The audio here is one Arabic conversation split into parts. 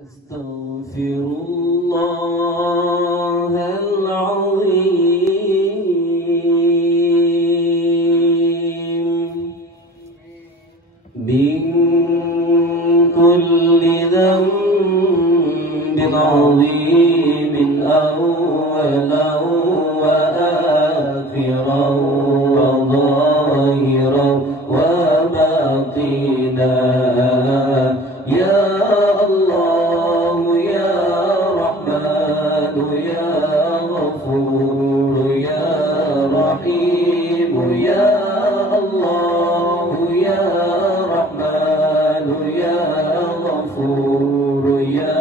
أستغفر الله العظيم من كل ذنب عظيم أولا وآخرا وظاهرا وباطنا يا الله يا رحمن يا غفور يا رحيم يا الله يا رحمن يا غفور يا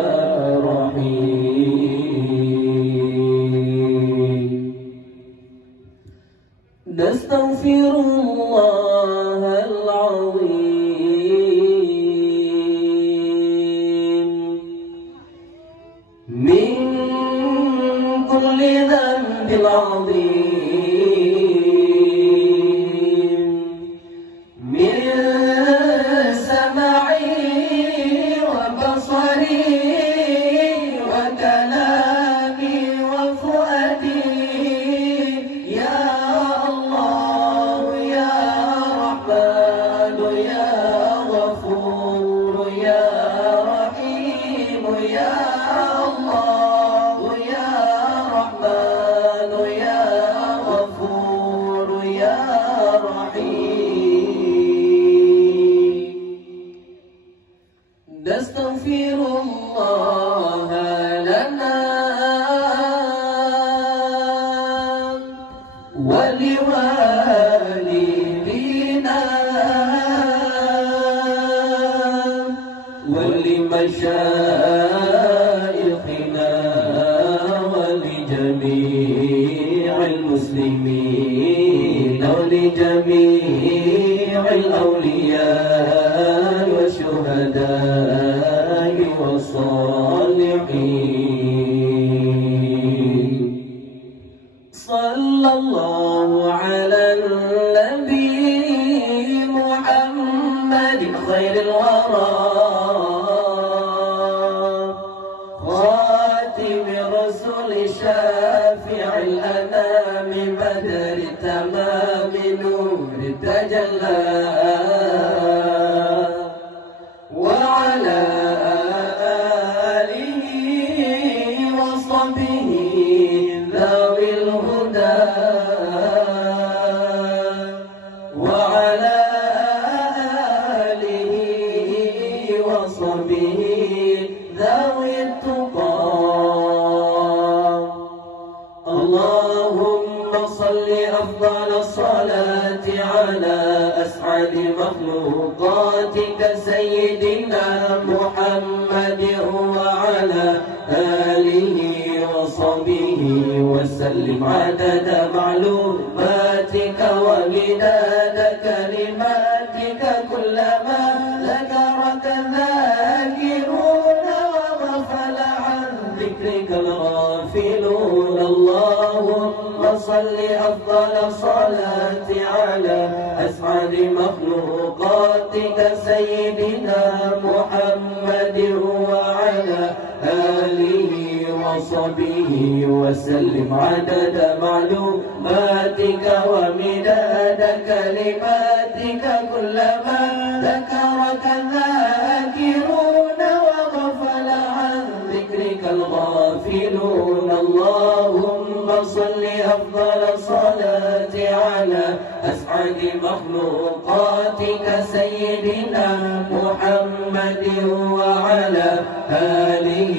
رحيم نستغفر الله العظيم من كل ذنب عظيم من سمعي وبصري وكلامي وفؤادي يا الله يا رحمن يا غفور يا رحيم يا الله يا رحمن يا غفور يا رحيم نستغفر الله لنا ولوالدينا ولمشايخنا ولجميع المسلمين ولجميع الأولياء والشهداء والصالحين صلى الله على النبي محمد خير الورى خاتم رسول شافع الأنام بدر تمام نور تجلى وعلى آله وصحبه ذوي الهدى وعلى آله وصحبه ذوي التقى اللهم صل أفضل الصلاة على أسعد مخلوقاتك سيدنا محمد وعلى آله وصحبه وسلم عدد معلوماتك ومداد كلماتك كلما ذكرك الذاكرون وغفل عن ذكرك الغافلون اللهم صل أفضل الصلاة على أسعد مخلوقاتك سيدنا محمد وعلى آله وصحبه وسلم عدد معلوماتك ومداد كلماتك كلما ذكرك الذاكرون وغفل عن ذكرك الغافلون اللهم صل أفضل الصلاة على أسعد مخلوقاتك سيدنا محمد وعلى آله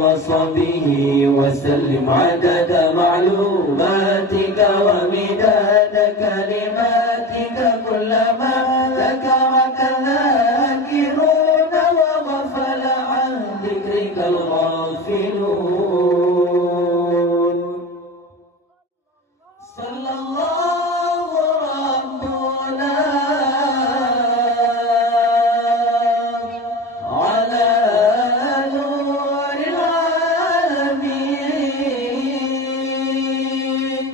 وصحبه وسلم عدد معلوماتك ومداد كلماتك كلما ذكرك الذاكرون وغفل عن ذكرك الغافلون صلى الله ربنا على نور العالمين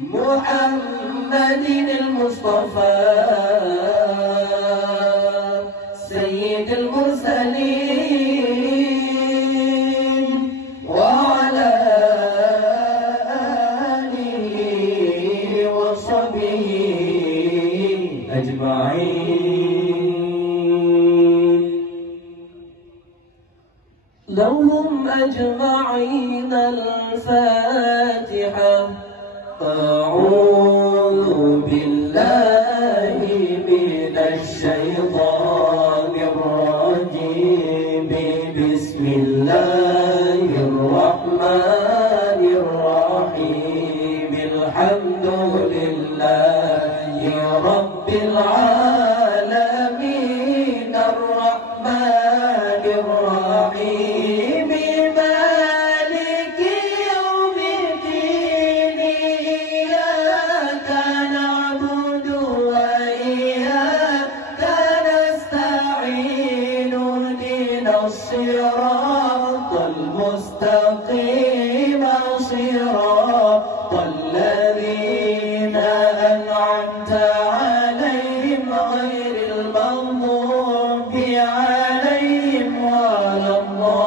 محمد المصطفى سيد المرسلين لهم أجمعين الفاتحة. أعوذ بالله من الشيطان الرجيم. بسم الله الرحمن الرحيم. الحمد لله رب العالمين الرحمن الرحيم مالك يوم الدين. إياك نعبد وإياك نستعين. اهدنا الصراط المستقيم صراط الذين أنعمت عليهم غير المغضوب عليهم ولا الضالين.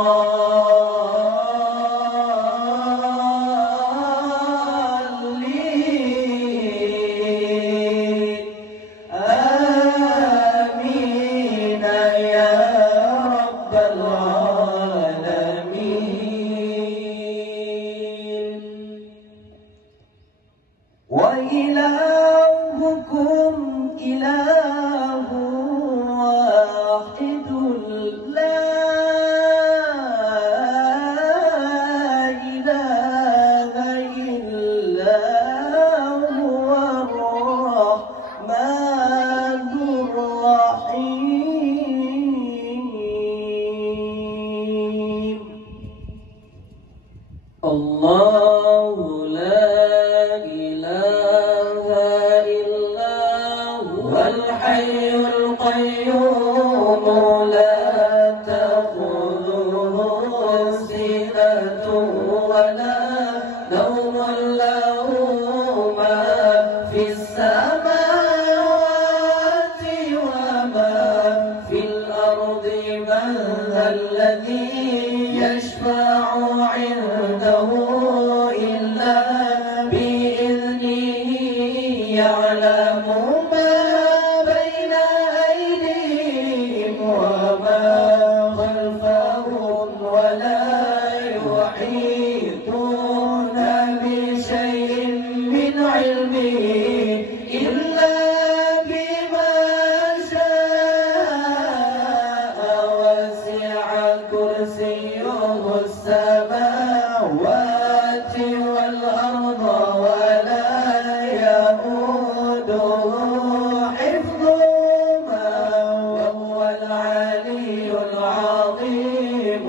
آمين يا رب العالمين. وإلهكم إله واحد لا إله إلا هو الرحمن الرحيم. الله لا إله إلا هو الحي القيوم. لا تأخذه سنة ولا نوم. له ما في السماوات وما في الأرض. من ذا الذي يشفع عنده إلا بإذنه. يعلم ما بين أيديهم وما خلفهم ولا يحيطون بشيء من علمه إلا بما شاء. وسع كرسيه السماوات والأرض ولا يئوده حفظهما وهو العلي العظيم.